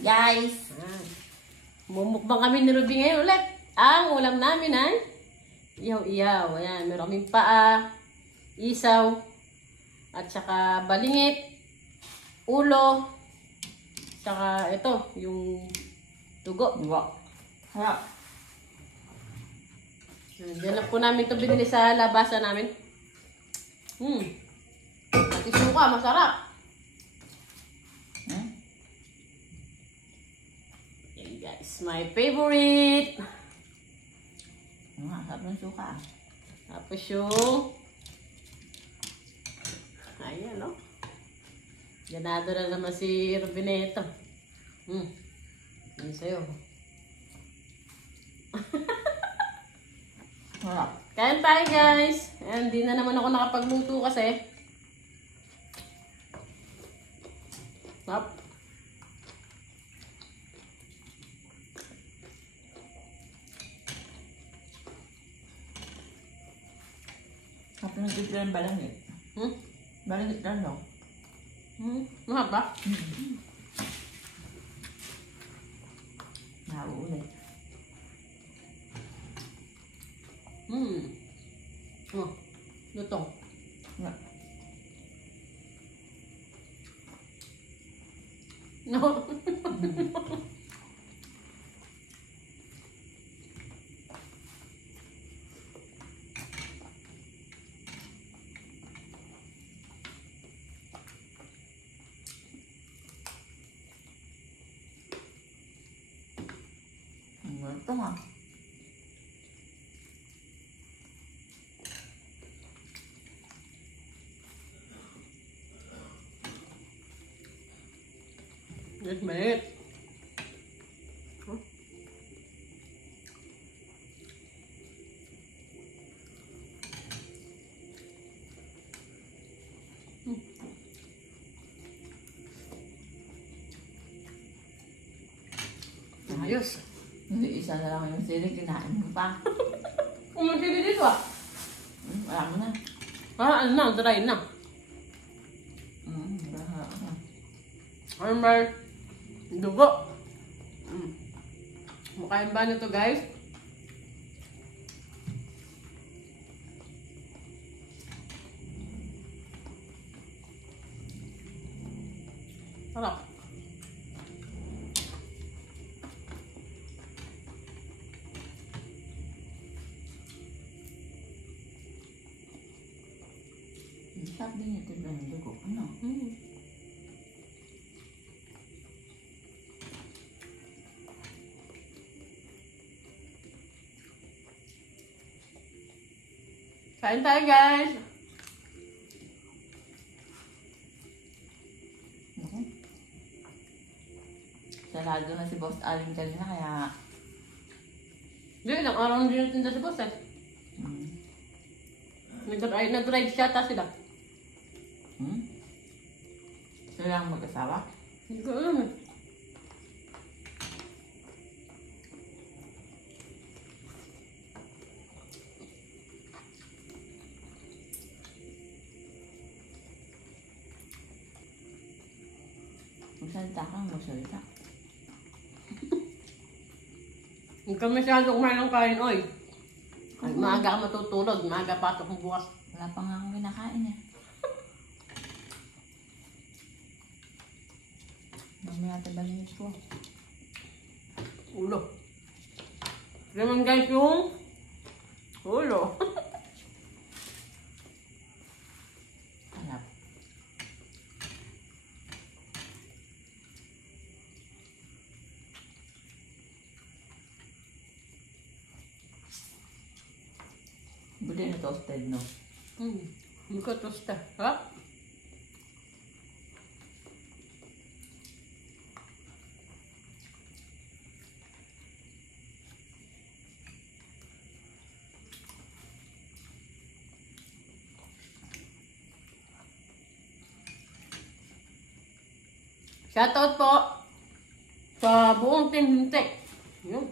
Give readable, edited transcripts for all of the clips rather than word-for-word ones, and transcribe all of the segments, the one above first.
guys. Mumukbang kami ni Ruby ngayon ulit. Ang ulam namin ay ihaw-ihaw. Ayan, meron kaming paa, isaw, at saka balingit, ulo, saka ito, yung tugo. Harap. Diyan lang po namin ito binili sa labasan namin. At isuka, masarap. Yan guys, my favorite. Sarap ng suka. Tapos yung ayan, no? Ganado na naman si Rubineto. Yan sa'yo. Harap. Kain tayo guys. Ayan, di na naman ako nakapagluto kasi. Hop. Sarap ng tipla ng balangit. Balangit lang daw. Mahaba? Nauulit. Oh, lutong. Yeah. No. Ito nga. Just made. Ayos. Hindi isa na lang yung sili, kinain mo pa. Kumunti dito ah. Wala mo na. Ano na, dry na. Ano ba? Dugo. Makain ba nito guys? Sarap. Sarap din yung tipla ng dugo. Ano? Kain tayo guys. Salado na si Boss Alin kanina kaya... Hindi, ilang araw na din natinda si boss eh. Nag-ride siya ata sila. Sila ang mag-asawa? Hindi ko alam eh. Magsalita ka, magsalita. Huwag ka masyado kumain ng kain, oy. Ay, maaga ka matutulog, maaga patok mo bukas. Wala pa nga akong kinakain eh. Mamaya natin balingit ko. Ulo. Naman guys yung ulo. Hanap. Buti na toasted, no? Hindi ko tosta. Ha? Shoutout po sa buong Team Hintek. Yun.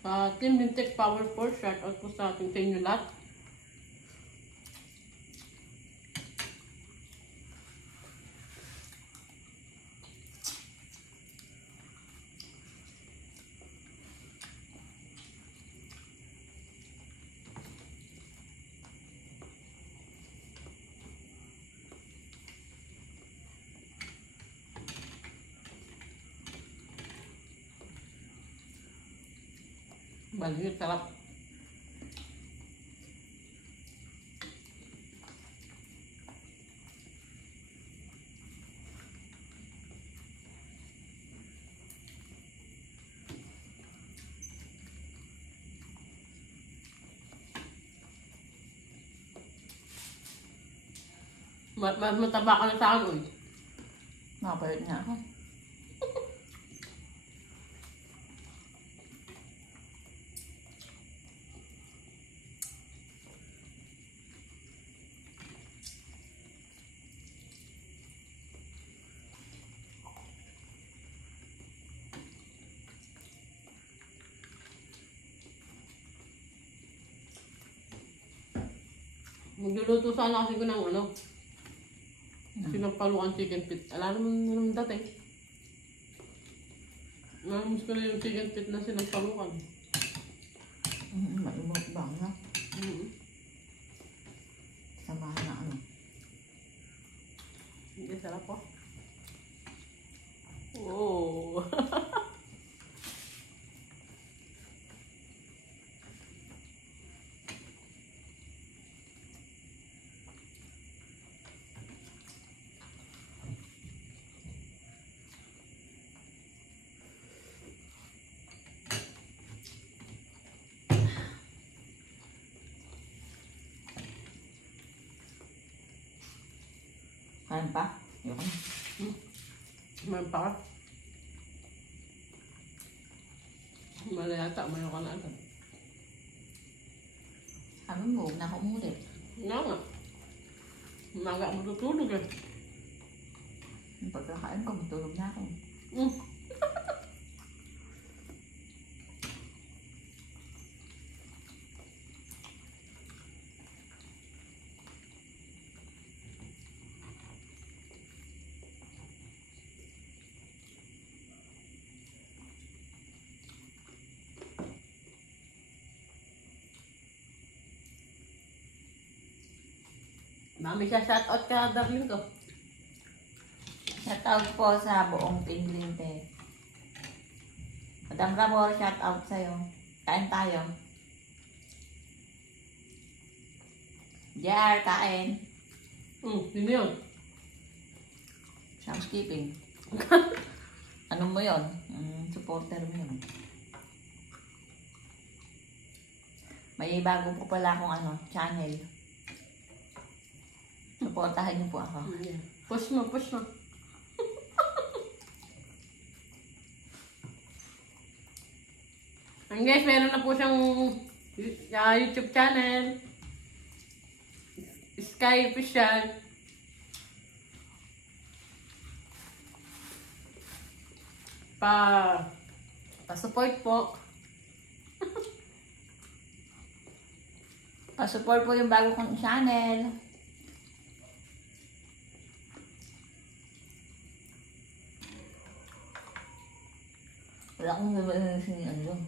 Sa Team Hintek Power Force, shoutout po sa ating sa inyo lahat. Balik, sarap. Mataba ka na sa akin, uy. Nakapayot nga ako. Magluluto sana kasi ko ng ano. Sinampalukan chicken feet. Alam naman dati. Nalamus ko na yung chicken feet na sinampalukan. Maimot ba na? Samahan na ano. Hindi, sarap po. Oh. Kain pa? Ayoko na. Mayroon pa ka? Mali yata, mayroon ka na agad. Sabi mo, huwag na ako umulit. Nga nga. Umaga mo tutulog eh. Yung pagkakain ko, matulog na ako. Mami siya shoutout ka, darling ko. Shoutout po sa buong Team Linte. Madam Rabor, shoutout sa'yo. Kain tayo. JR, kain. Sino yun? Housekeeping. Ano mo yun? Supporter mo yun. May bago po pala akong channel. Supportahan niyo po ako. Yeah. Push mo, push mo. And guys, meron na po siyang YouTube channel. Sky Official. Pa-support po. Pa-support po yung bago kong channel. Wala akong gawin ano yun.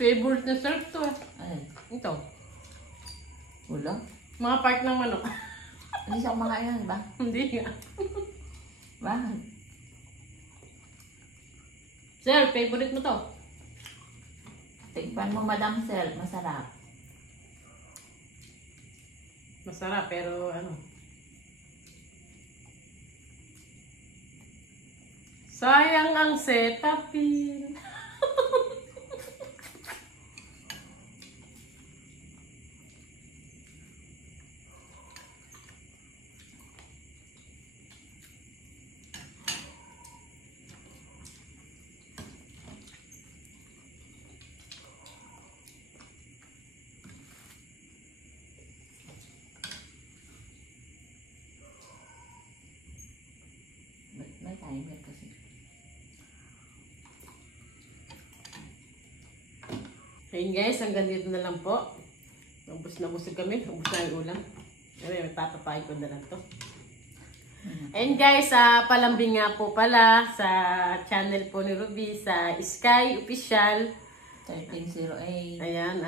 Favorite na surf to eh. Ay, Ito. wala. Mga part ng manok. Hindi siya kumakain yan, ba? Hindi nga. Bakit? Sir, favorite mo to? Tikpan mo, Madam Sel. Masarap. Masarap pero ano. Sayang ang Cetaphil. May timer kasi. Ayun guys, hanggang dito na lang po. Ubus na busog kami. Ubus na yung ulam. Ayun, tatapay ko na lang to. Ayun guys, palambing nga po pala sa channel po ni Ruby sa Sky Official 1308. Ayan,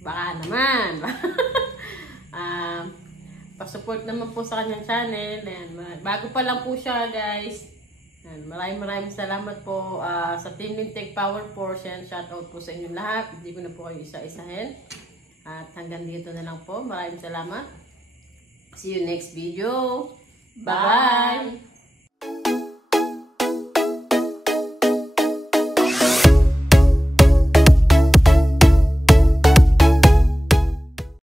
baka naman. Pa-support naman po sa kanyang channel. Ayan, bago pa lang po siya guys. Ayan, maraming salamat po sa Team Lintec Power Force. Yan, shoutout po sa inyong lahat. Hindi ko na po kayo isa-isahin. At hanggang dito na lang po. Maraming salamat. See you next video. Bye-bye!